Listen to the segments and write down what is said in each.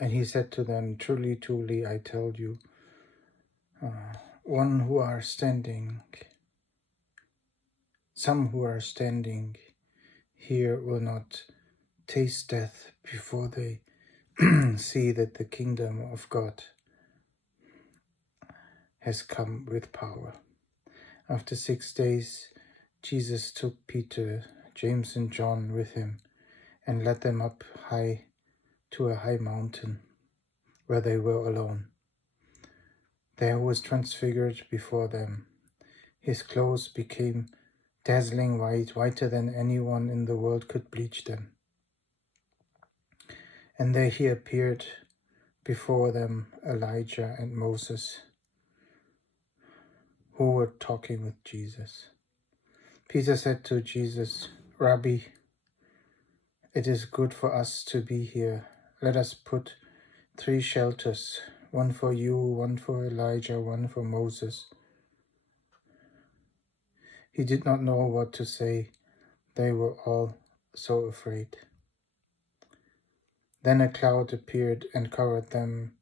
And he said to them, truly, truly, I tell you, some who are standing here will not taste death before they see that the kingdom of God has come with power. After 6 days, Jesus took Peter, James, and John with him and led them up high to a high mountain where they were alone. There he was transfigured before them. His clothes became dazzling white, whiter than anyone in the world could bleach them. And there he appeared before them Elijah and Moses, who were talking with Jesus. Peter said to Jesus, Rabbi, it is good for us to be here. Let us put 3 shelters, one for you, one for Elijah, one for Moses. He did not know what to say. They were all so afraid. Then a cloud appeared and covered them,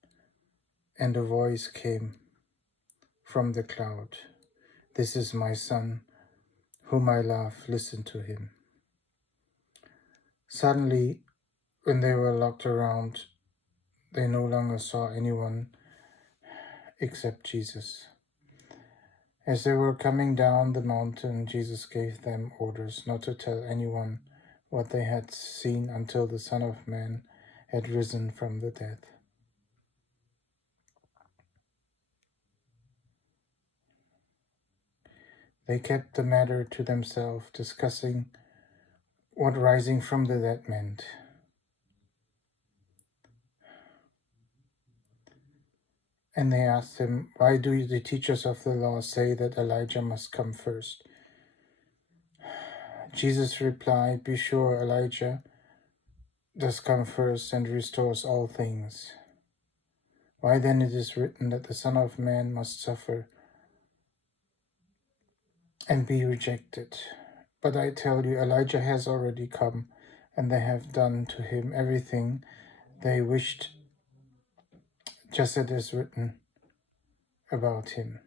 and a voice came from the cloud. This is my son, whom I love. Listen to him. Suddenly, when they were looked around, they no longer saw anyone except Jesus. As they were coming down the mountain, Jesus gave them orders not to tell anyone what they had seen until the Son of Man had risen from the dead. They kept the matter to themselves, discussing what rising from the dead meant. And they asked him, why do the teachers of the law say that Elijah must come first? Jesus replied, be sure Elijah does come first and restores all things. Why then it is written that the Son of Man must suffer and be rejected. But I tell you, Elijah has already come, and they have done to him everything they wished, just as it is written about him.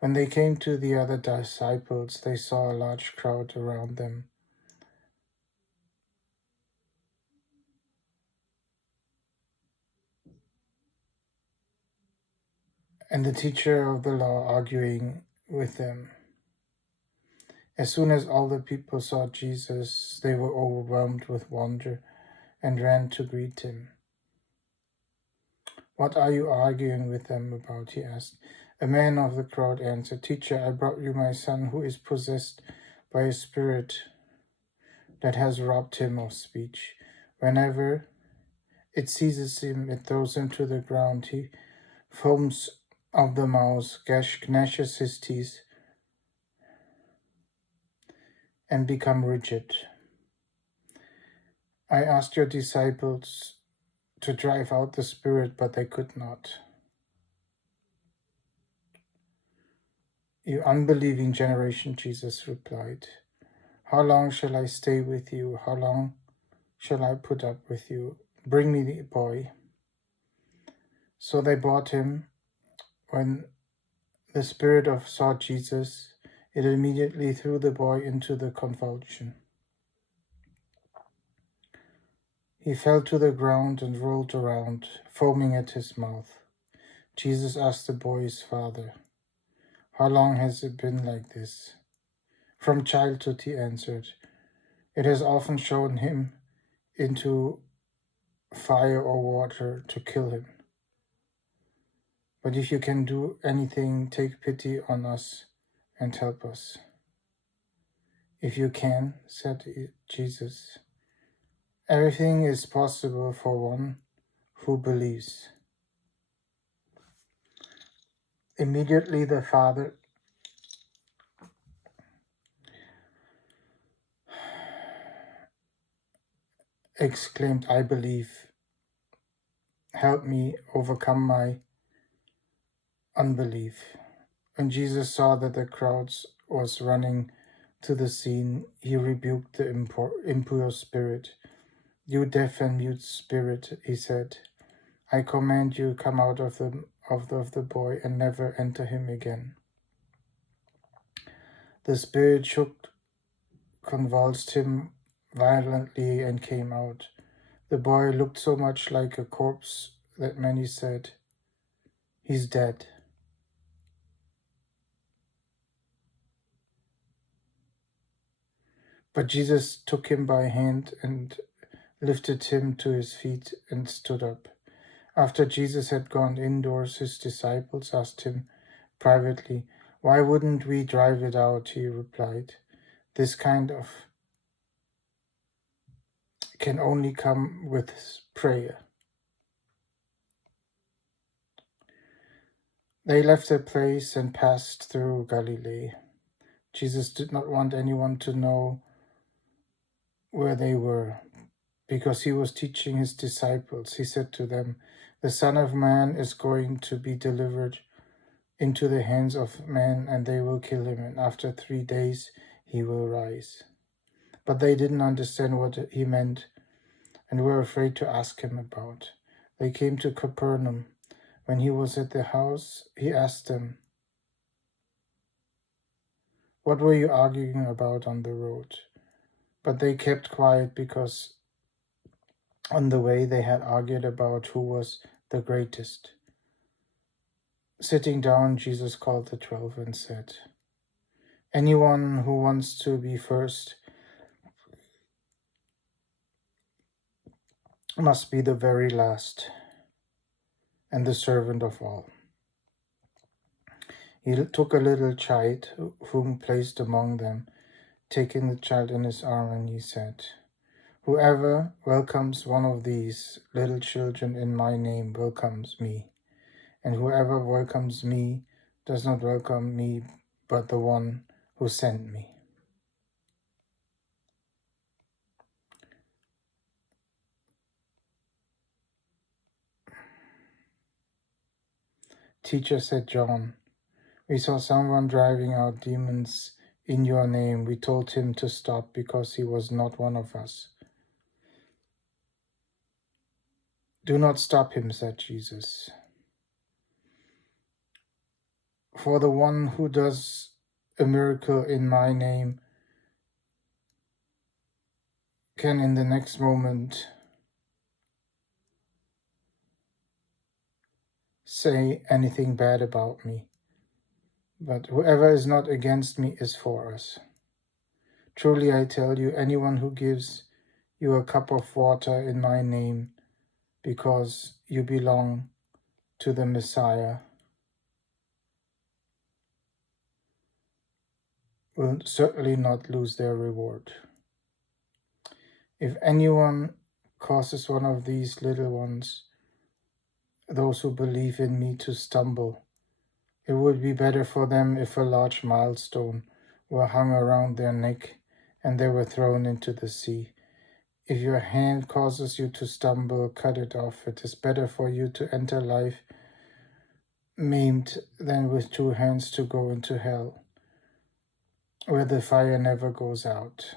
When they came to the other disciples, they saw a large crowd around them. And the teacher of the law arguing with them. As soon as all the people saw Jesus, they were overwhelmed with wonder and ran to greet him. What are you arguing with them about? He asked. A man of the crowd answered, Teacher, I brought you my son who is possessed by a spirit that has robbed him of speech. Whenever it seizes him, it throws him to the ground. He foams of the mouth, gnashes his teeth, and become rigid. I asked your disciples to drive out the spirit, but they could not. You unbelieving generation, Jesus replied. How long shall I stay with you? How long shall I put up with you? Bring me the boy. So they brought him. When the spirit saw Jesus, it immediately threw the boy into the convulsion. He fell to the ground and rolled around, foaming at his mouth. Jesus asked the boy's father, How long has it been like this? From childhood, he answered. It has often shown him into fire or water to kill him. But if you can do anything, take pity on us and help us. If you can, said Jesus. Everything is possible for one who believes. Immediately the father exclaimed, I believe. Help me overcome my unbelief. When Jesus saw that the crowds was running to the scene, he rebuked the impure spirit "You deaf and mute spirit," he said, "I command you, come out of the boy and never enter him again." The spirit shook, convulsed him violently, and came out. The boy looked so much like a corpse that many said, "He's dead." But Jesus took him by hand and lifted him to his feet and stood up. After Jesus had gone indoors, his disciples asked him privately, "Why wouldn't we drive it out?" He replied, "This kind of can only come with prayer." They left their place and passed through Galilee. Jesus did not want anyone to know where they were, because he was teaching his disciples. He said to them, "The Son of Man is going to be delivered into the hands of men, and they will kill him, and after 3 days he will rise." But they didn't understand what he meant and were afraid to ask him about. They came to Capernaum. When he was at the house, he asked them, "What were you arguing about on the road?" But they kept quiet because on the way they had argued about who was the greatest. Sitting down, Jesus called the 12 and said, "Anyone who wants to be first must be the very last and the servant of all." He took a little child whom placed among them, taking the child in his arm, and he said, "Whoever welcomes one of these little children in my name welcomes me, and whoever welcomes me does not welcome me, but the one who sent me." "Teacher," said John, "we saw someone driving out demons in your name. We told him to stop because he was not one of us." "Do not stop him," said Jesus. "For the one who does a miracle in my name can in the next moment say anything bad about me. But whoever is not against me is for us. Truly I tell you, anyone who gives you a cup of water in my name because you belong to the Messiah will certainly not lose their reward. If anyone causes one of these little ones, those who believe in me, to stumble, it would be better for them if a large millstone were hung around their neck and they were thrown into the sea. If your hand causes you to stumble, cut it off. It is better for you to enter life maimed than with 2 hands to go into hell, where the fire never goes out.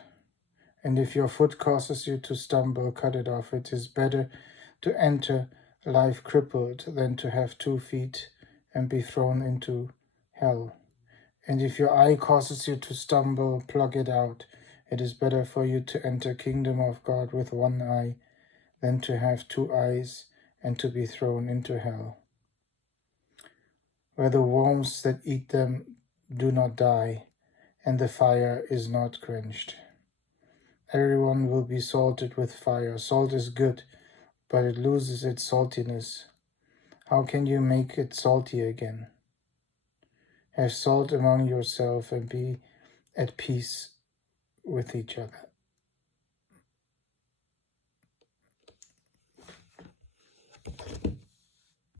And if your foot causes you to stumble, cut it off. It is better to enter life crippled than to have 2 feet and be thrown into hell. And if your eye causes you to stumble, pluck it out. It is better for you to enter kingdom of God with 1 eye than to have 2 eyes and to be thrown into hell, where the worms that eat them do not die, and the fire is not quenched. Everyone will be salted with fire. Salt is good, but it loses its saltiness. How can you make it salty again? Have salt among yourself and be at peace with each other.